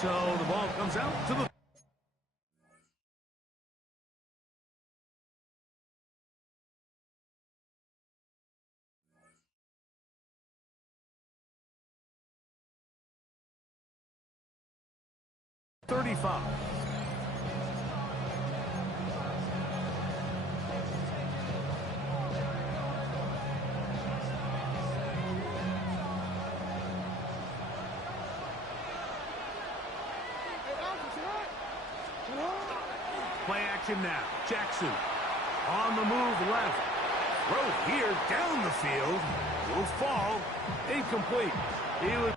So the ball comes out to the 35. Play action now. Jackson on the move left. Throw here down the field. Will fall. Incomplete. He was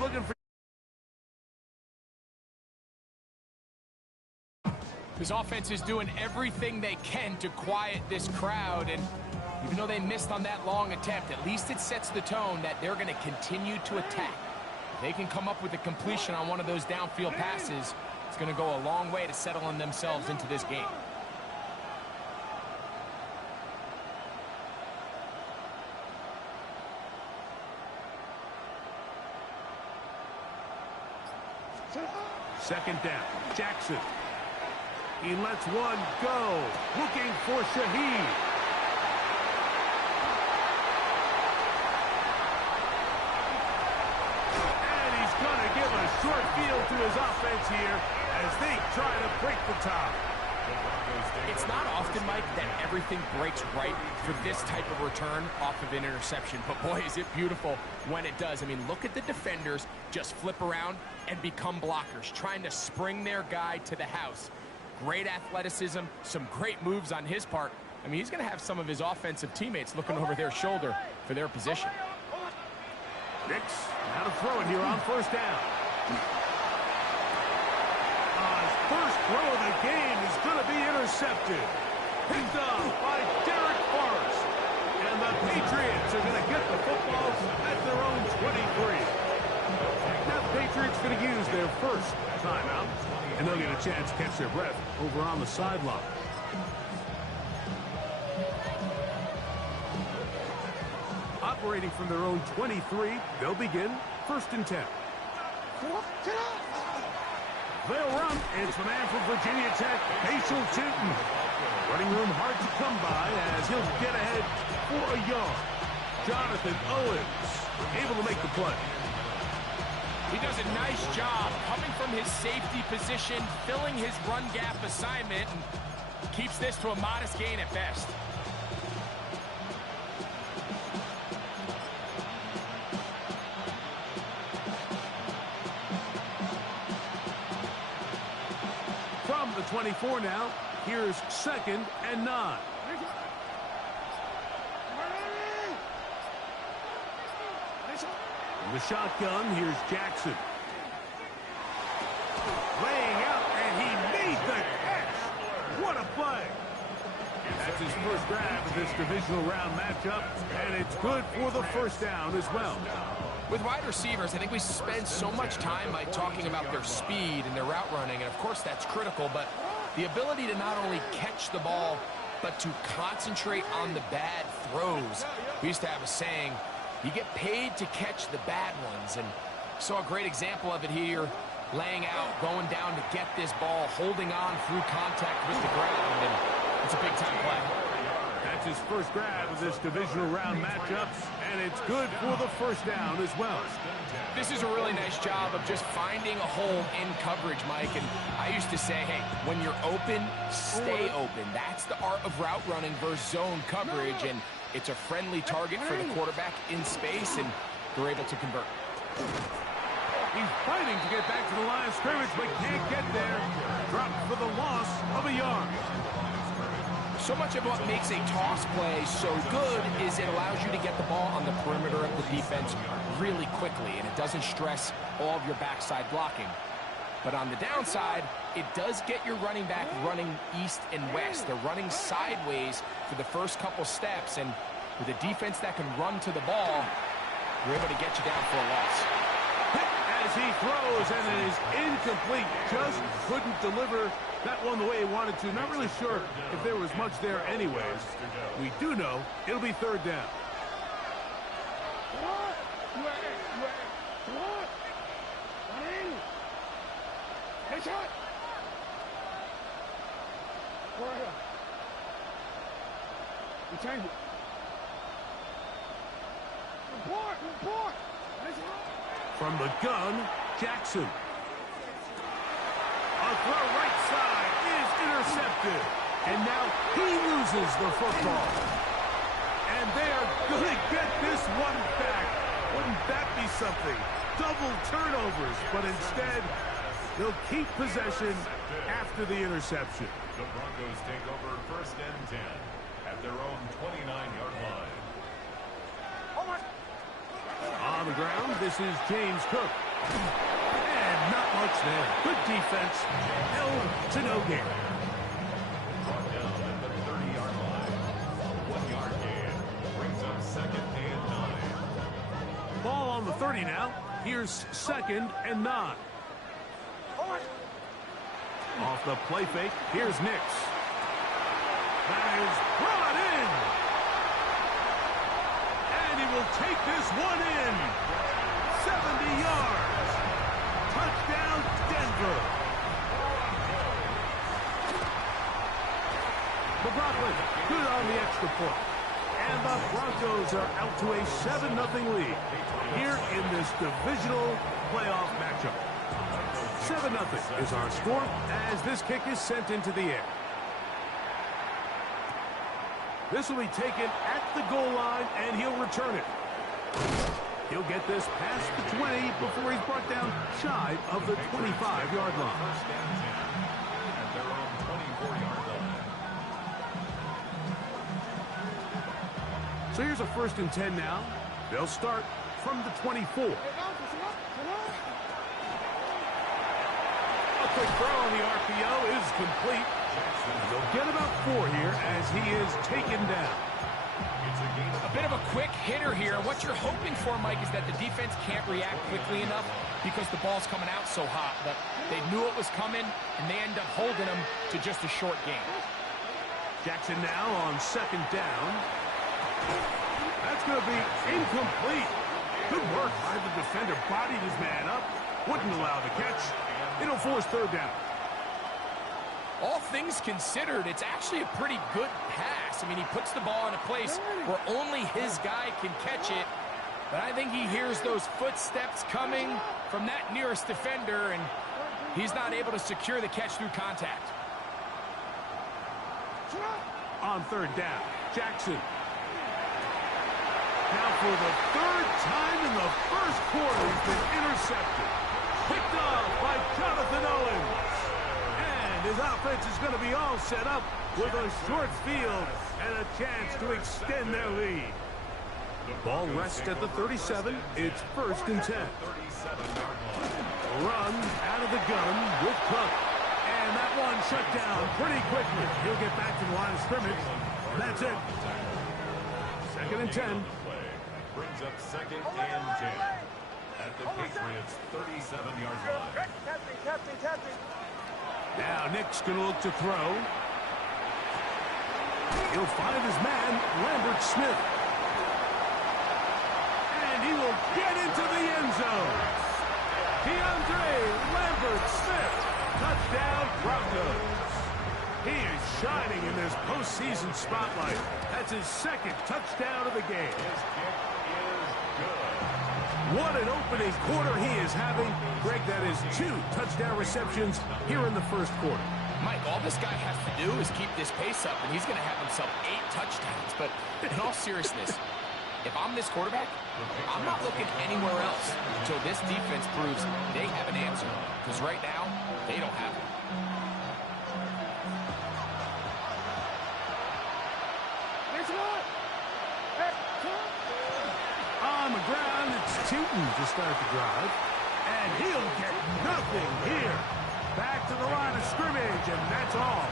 looking for. This offense is doing everything they can to quiet this crowd, and even though they missed on that long attempt, at least it sets the tone that they're going to continue to attack. If they can come up with a completion on one of those downfield passes, it's going to go a long way to settling themselves into this game. Second down. Jackson. He lets one go. Looking for Shaheed. And he's going to give a short field to his offense here as they try to break the top. It's not often, Mike, that everything breaks right for this type of return off of an interception. But, boy, is it beautiful when it does. I mean, look at the defenders just flip around and become blockers, trying to spring their guy to the house. Great athleticism, some great moves on his part. I mean, he's going to have some of his offensive teammates looking over their shoulder for their position. Nix, now to throw it here on first down. His first throw of the game is going to be intercepted. Picked up by Derek Forrest. And the Patriots are going to get the football at their own 23. Now the Patriots going to use their first timeout, and they'll get a chance to catch their breath over on the sideline. Operating from their own 23, they'll begin first and 10. They'll run. It's the man from Virginia Tech, Paschal Tootin. Running room hard to come by as he'll get ahead for a yard. Jonathan Owens able to make the play. He does a nice job coming from his safety position, filling his run gap assignment, and keeps this to a modest gain at best. From the 24 now, here's 2nd and 9. In the shotgun, here's Jackson. Laying out, and he first grab of this divisional round matchup, and it's good for the first down as well. With wide receivers, I think we spend so much time by talking about their speed and their route running, and of course that's critical, but the ability to not only catch the ball, but to concentrate on the bad throws. We used to have a saying, you get paid to catch the bad ones, and saw a great example of it here, laying out, going down to get this ball, holding on through contact with the ground, and it's a big-time play. That's his first grab of this divisional round matchup, and it's good for the first down as well. This is a really nice job of just finding a hole in coverage, Mike, and I used to say, hey, when you're open, stay open. That's the art of route running versus zone coverage, and it's a friendly target for the quarterback in space, and they're able to convert. He's fighting to get back to the line of scrimmage, but can't get there. Dropped for the loss of a yard. So much of what makes a toss play so good is it allows you to get the ball on the perimeter of the defense really quickly, and it doesn't stress all of your backside blocking. But on the downside, it does get your running back running east and west. They're running sideways for the first couple steps, and with a defense that can run to the ball, we're able to get you down for a loss. As he throws, and it is incomplete. Just couldn't deliver that one the way he wanted to. Not really sure if there was much there anyways. We do know it'll be third down. From the gun, Jackson. A throw right side is intercepted. And now he loses the football. And they are going to get this one back. Wouldn't that be something? Double turnovers, but instead, they'll keep possession after the interception. The Broncos take over first and 10 at their own 29-yard line. On the ground, this is James Cook. And not much there. Good defense. Held to no gain. Brought down at the 30-yard line. 1-yard gain brings up second and 9. Ball on the 30 now. Here's second and 9. Off the play fake, here's Nix. That is brought in. And he will take this one in. 70 yards. Touchdown, Denver. McLaughlin, good on the extra point. And the Broncos are out to a 7-0 lead here in this divisional playoff matchup. 7-0 is our score as this kick is sent into the air. This will be taken at the goal line, and he'll return it. He'll get this past the 20 before he's brought down shy of the 25-yard line. First and 10 at their own 24-yard line. So here's a 1st and 10 now. They'll start from the 24. A quick throw on the RPO is complete. They'll get about 4 here as he is taken down. A bit of a quick hitter here. What you're hoping for, Mike, is that the defense can't react quickly enough because the ball's coming out so hot. But they knew it was coming, and they end up holding him to just a short gain. Jackson now on 2nd down. That's going to be incomplete. Good work by the defender. Bodied his man up. Wouldn't allow the catch. It'll force 3rd down. All things considered, it's actually a pretty good pass. I mean, he puts the ball in a place where only his guy can catch it. But I think he hears those footsteps coming from that nearest defender, and he's not able to secure the catch through contact. On 3rd down, Jackson. Now for the 3rd time in the 1st quarter, he's been intercepted. Picked off by Jonathan Owens. And his offense is going to be all set up with a short field and a chance to extend their lead. Ball rests at the 37. It's 1st and 10. Run out of the gun with Cook. And that one shut down pretty quickly. He'll get back to the line of scrimmage. That's it. 2nd and 10. Brings up 2nd and 10 at the Patriots' 37-yard line. Now Nick's going to look to throw. He'll find his man, Lambert Smith. And he will get into the end zone. DeAndre Lambert Smith. Touchdown, Broncos. He is shining in this postseason spotlight. That's his 2nd touchdown of the game. His kick is good. What an opening quarter he is having. Greg, that is 2 touchdown receptions here in the 1st quarter. Mike, all this guy has to do is keep this pace up, and he's going to have himself 8 touchdowns. But in all seriousness, if I'm this quarterback, I'm not looking anywhere else until this defense proves they have an answer. Because right now, they don't have one. On the ground, it's Tootin to start the drive. And he'll get nothing here. Back to the line of scrimmage, and that's all.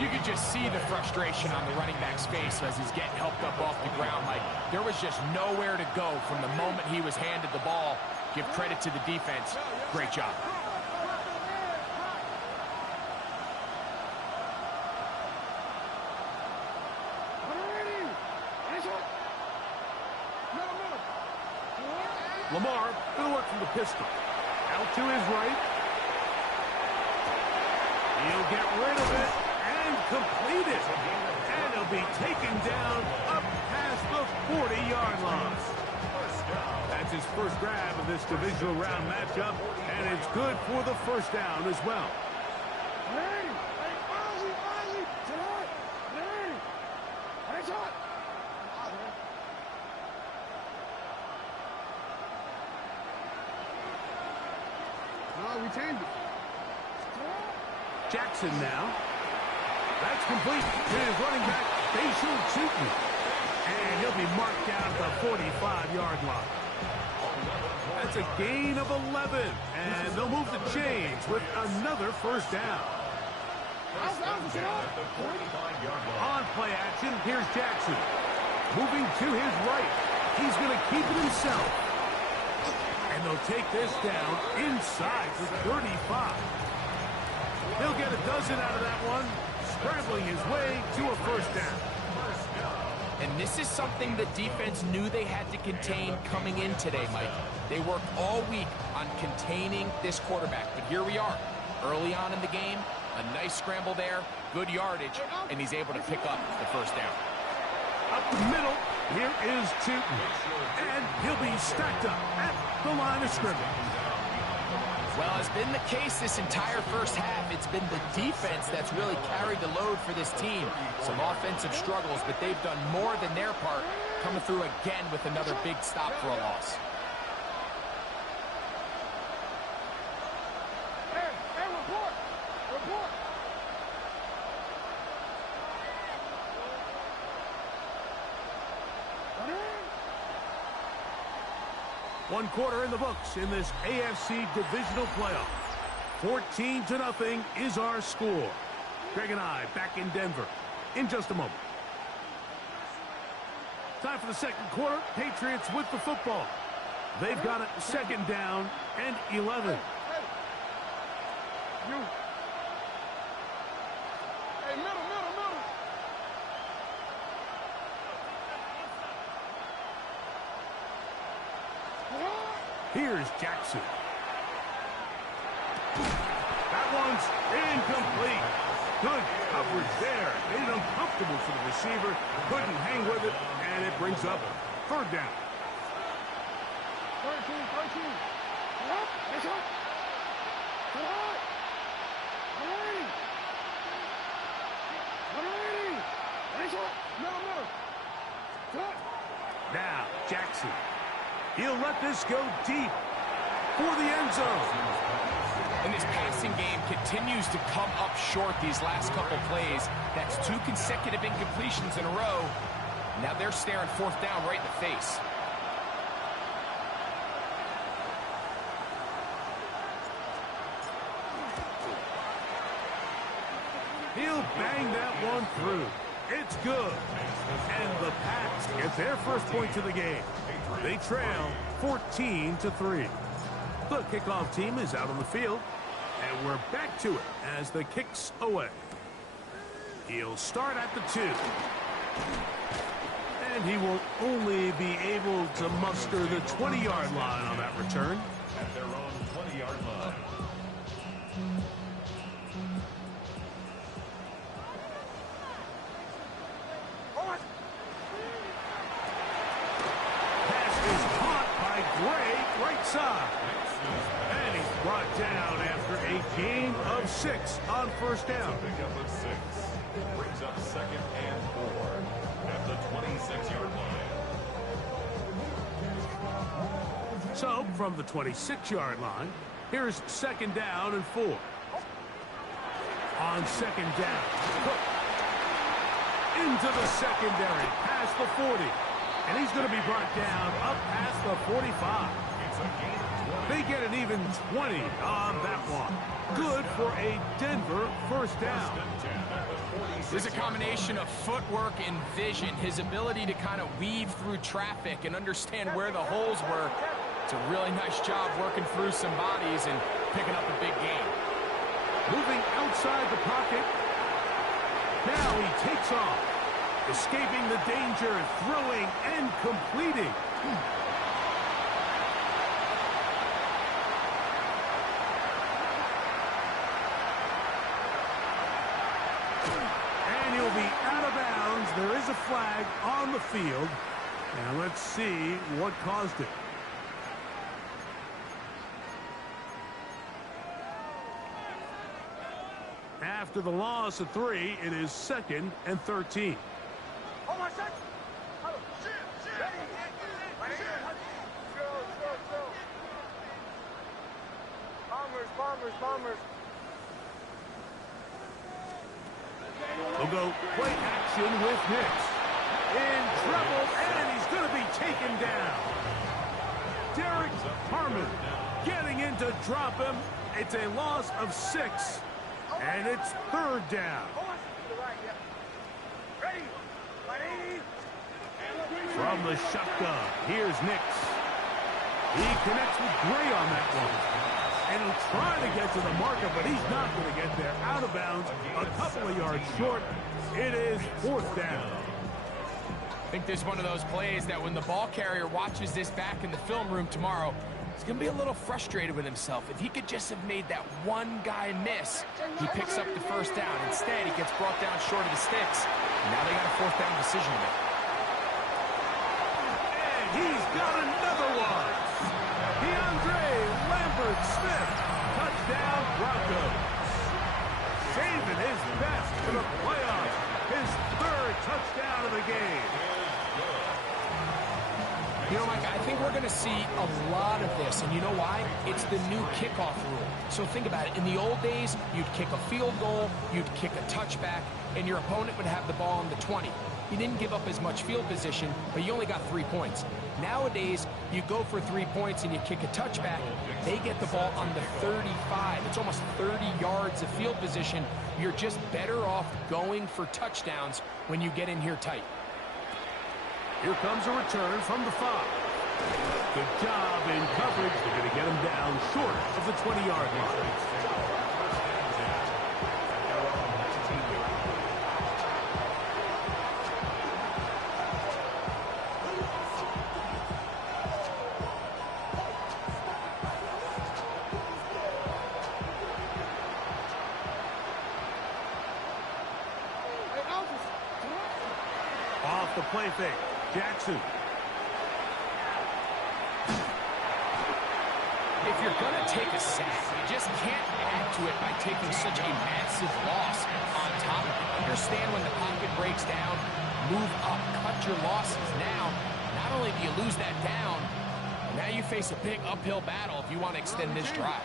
You could just see the frustration on the running back's face as he's getting helped up off the ground. Like, there was just nowhere to go from the moment he was handed the ball. Give credit to the defense. Great job. Lamar going to work from the pistol. Out to his right. He'll get rid of it and complete it. And he'll be taken down up past the 40-yard line. That's his first grab of this divisional round matchup, and it's good for the 1st down as well. We changed it. Jackson now. That's complete to his running back, Facial Tootin. And he'll be marked down at the 45-yard line. That's a gain of 11. And they'll move the chains with another 1st down. On play action, here's Jackson. Moving to his right. He's going to keep it himself. And they'll take this down inside the 35. He'll get a dozen out of that one, scrambling his way to a 1st down. And this is something the defense knew they had to contain coming in today, Mike. They worked all week on containing this quarterback. But here we are, early on in the game, a nice scramble there, good yardage, and he's able to pick up the 1st down. Up the middle, here is Tootin. And he'll be stacked up at the line of scrimmage. Well, it's been the case this entire 1st half. It's been the defense that's really carried the load for this team. Some offensive struggles, but they've done more than their part, coming through again with another big stop for a loss. Hey, report! Report! One quarter in the books in this AFC divisional playoff. 14-0 is our score. Greg and I back in Denver in just a moment. Time for the 2nd quarter. Patriots with the football. They've got it 2nd down and 11. Hey, middle. Here's Jackson. That one's incomplete. Good coverage there. Made it uncomfortable for the receiver. Couldn't hang with it, and it brings up 3rd down. 13. Nice up. Come on. 180. Nice up. Middle. Cut. Now, Jackson. He'll let this go deep for the end zone. And this passing game continues to come up short these last couple plays. That's 2 consecutive incompletions in a row. Now they're staring 4th down right in the face. He'll bang that one through. It's good. And the Pats get their first points of the game. They trail 14-3. The kickoff team is out on the field. And we're back to it as the kick's away. He'll start at the 2. And he will only be able to muster the 20-yard line on that return. At their own 20-yard line. Pass is caught by Gray, right side. And he's brought down after a gain of 6 on first down. Pick up a 6. Brings up 2nd and 4 at the 26-yard line. So, from the 26-yard line, here's 2nd down and 4. On 2nd down, Cook into the secondary, past the 40. And he's going to be brought down up past the 45. It's a gain of 20. They get an even 20 on that one. Good for a Denver first down. There's a combination of footwork and vision, his ability to kind of weave through traffic and understand where the holes were. It's a really nice job working through some bodies and picking up a big gain. Moving outside the pocket. Now he takes off. Escaping the danger, throwing and completing. And he'll be out of bounds. There is a flag on the field. And let's see what caused it. After the loss of 3, it is 2nd and 13. Bombers. They'll go play action with Hicks. In trouble, and he's going to be taken down. Derek Harmon getting in to drop him. It's a loss of 6, and it's 3rd down. From the shotgun, here's Nix. He connects with Gray on that one. And he'll try to get to the marker, but he's not going to get there. Out of bounds, a couple of yards short. It is 4th down. I think there's one of those plays that when the ball carrier watches this back in the film room tomorrow, he's going to be a little frustrated with himself. If he could just have made that one guy miss, he picks up the first down. Instead, he gets brought down short of the sticks. Now they got a 4th down decision to make. And he's got another one. Smith, touchdown Broncos. Saving his best for the playoffs. His 3rd touchdown of the game. You know, Mike, I think we're going to see a lot of this, and you know why? It's the new kickoff rule. So think about it. In the old days, you'd kick a field goal, you'd kick a touchback, and your opponent would have the ball on the 20. You didn't give up as much field position, but you only got 3 points. Nowadays, you go for 3 points and you kick a touchback. They get the ball on the 35. It's almost 30 yards of field position. You're just better off going for touchdowns when you get in here tight. Here comes a return from the 5. Good job in coverage. They're going to get him down short of the 20-yard line. Off the play fake, Jackson. If you're going to take a sack, you just can't add to it by taking such a massive loss on top of it. Understand when the pocket breaks down, move up, cut your losses. Now, not only do you lose that down, now you face a big uphill battle if you want to extend this drive.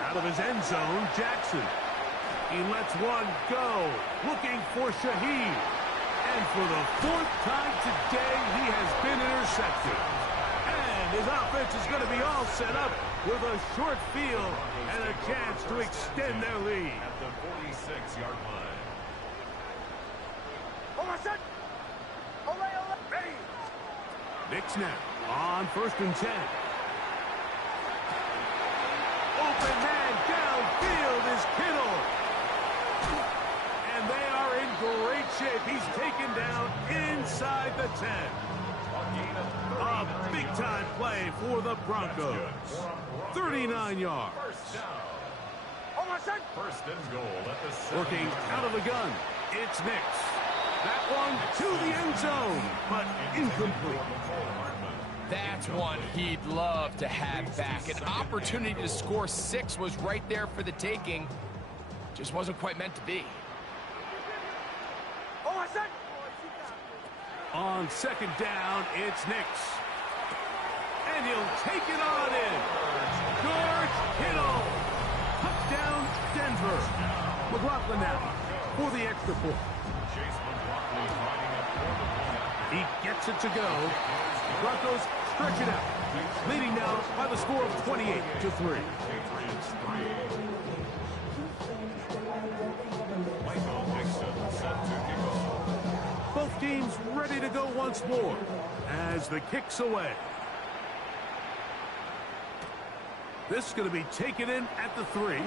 Out of his end zone, Jackson. He lets one go, looking for Shaheed. And for the fourth time today, he has been intercepted. And his offense is going to be all set up with a short field and a chance to extend their lead. At the 46-yard line. Nick snap on 1st and 10. Open man downfield is Kittle. And they are in great shape. He's taken down inside the 10. A big-time play for the Broncos. 39 yards. First and goal at the 7. Working out of the gun. It's Nix. That one to the end zone, but incomplete. That's one he'd love to have back. An opportunity to score 6 was right there for the taking. Just wasn't quite meant to be. On 2nd down, it's Nix. And he'll take it on in. George Kittle. Touchdown, Denver. McLaughlin now for the extra point. He gets it to go. Broncos stretch it out. Leading now by the score of 28-3. Both teams ready to go once more as the kick's away. This is going to be taken in at the 3.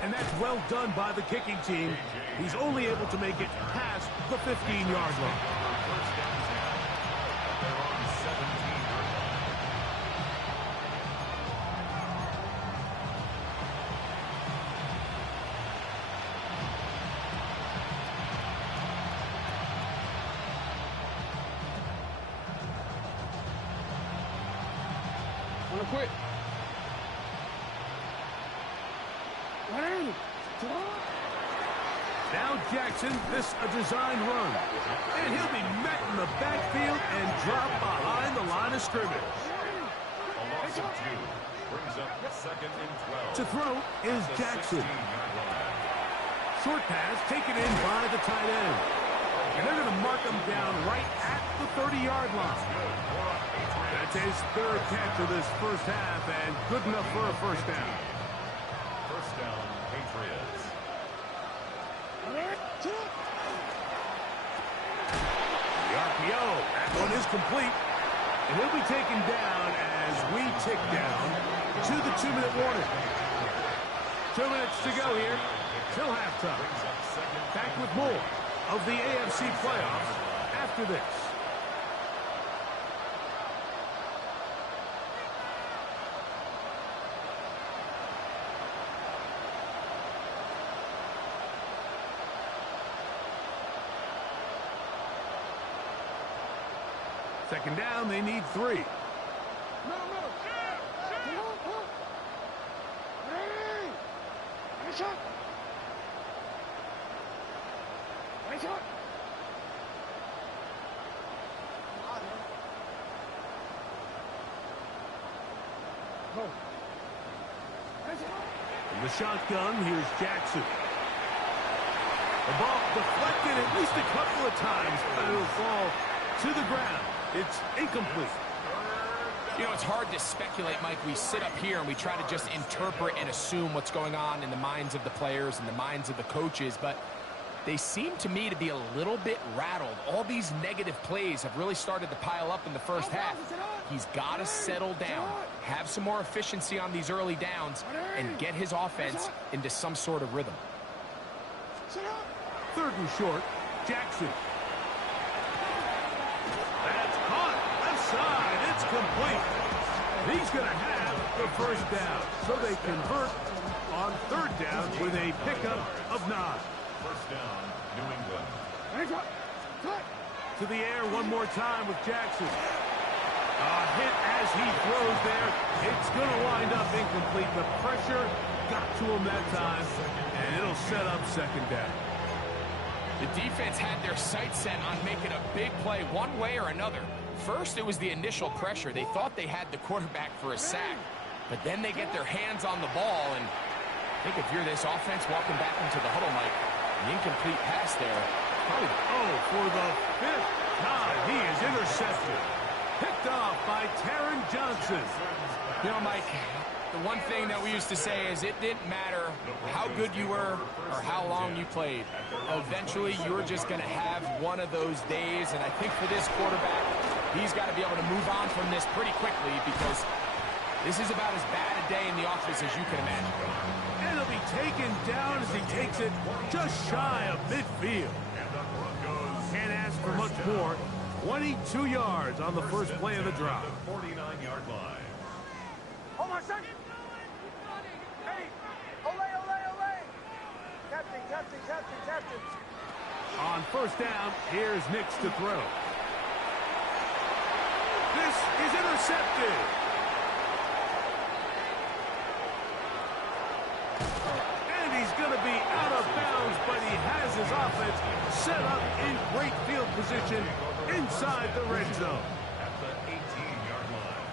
And that's well done by the kicking team. He's only able to make it past the 15-yard line. Quit. Now Jackson, this a designed run. And he'll be met in the backfield and dropped behind the line of scrimmage. A loss of 2 brings up 2nd and 12. To throw is Jackson. Short pass taken in by the tight end. And they're going to mark him down right at the 30-yard line. That's his 3rd catch of this first half and good enough for a first down. First down, Patriots. The RPO, that one is complete. And he'll be taken down as we tick down to the 2-minute warning. 2 minutes to go here till halftime. Back with more of the AFC playoffs after this. Second down, they need 3. In the shotgun, here's Jackson. The ball deflected at least a couple of times, but it'll fall to the ground. It's incomplete. You know, it's hard to speculate, Mike. We sit up here and we try to just interpret and assume what's going on in the minds of the players and the minds of the coaches, but they seem to me to be a little bit rattled. All these negative plays have really started to pile up in the first half. He's got to settle down, have some more efficiency on these early downs, and get his offense into some sort of rhythm. 3rd and short, Jackson. That's caught. Left side. It's complete. He's going to have the first down. So they convert on 3rd down with a pickup of 9. First down, New England. To the air one more time with Jackson. A hit as he throws there. It's going to wind up incomplete. The pressure got to him that time, and it'll set up 2nd down. The defense had their sights set on making a big play one way or another. First, it was the initial pressure. They thought they had the quarterback for a sack. But then they get their hands on the ball, and I think if you're this offense walking back into the huddle, Mike, an incomplete pass there. Probably. Oh, for the 5th time, he is intercepted. Picked off by Taron Johnson. You know, Mike, the one thing that we used to say is it didn't matter how good you were or how long you played. Eventually, you're just going to have one of those days, and I think for this quarterback, he's got to be able to move on from this pretty quickly because this is about as bad a day in the office as you can imagine. And he'll be taken down as he takes it just shy of midfield. Can't ask for much more. 22 yards on the first play of the drive. 49-yard line. Hold on a second. Hey, ole, ole, ole. Captain, captain, captain, captain. On first down, here's Nix to throw. This is intercepted. And he's going to be out of bounds, but he has his offense set up in great field position inside the red zone. At the 18-yard line.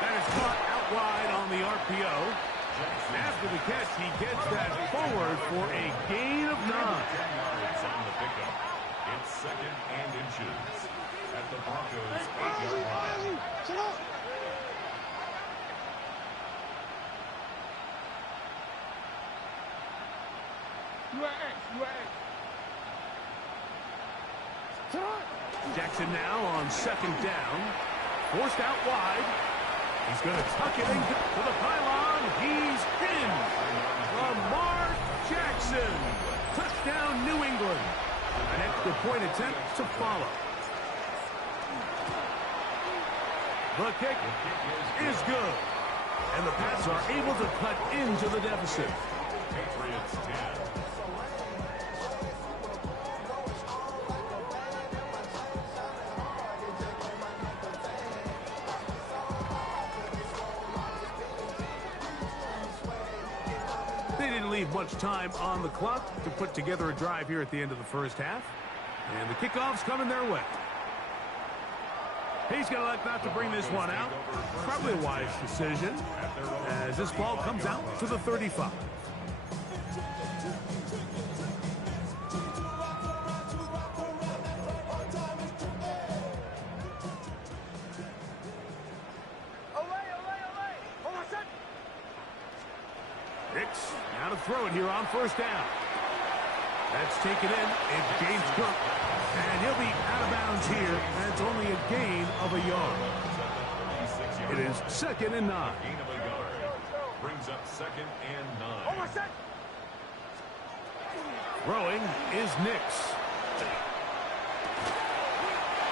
That is caught out wide on the RPO. After the catch, he gets that forward for a gain of 9. 10 yards on the pickup. It's 2nd and inches. At the Broncos' 8-yard line. Jackson now on 2nd down. Forced out wide. He's going to tuck it in to the pylon. He's in. Lamar Jackson. Touchdown, New England. An extra point attempt to follow. The kick is good. And the Pats are able to cut into the deficit. Patriots 10. They didn't leave much time on the clock to put together a drive here at the end of the first half. And the kickoff's coming their way. He's going to elect not to bring this one out. Probably a wise decision as this ball comes out to the 35. Hicks now to throw it here on first down. That's taken in. It's James Cook. And he'll be out of bounds here. That's only a gain of a yard. It is 2nd and 9. Gain of a yard. Brings up 2nd and 9. Throwing is Nix.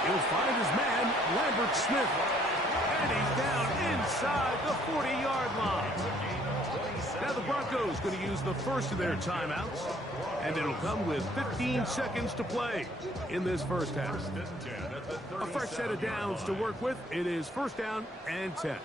He'll find his man, Lambert Smith. And he's down inside the 40-yard line. Now the Broncos going to use the first of their timeouts. And it'll come with 15 seconds to play in this first half. A fresh set of downs to work with. It is 1st down and 10.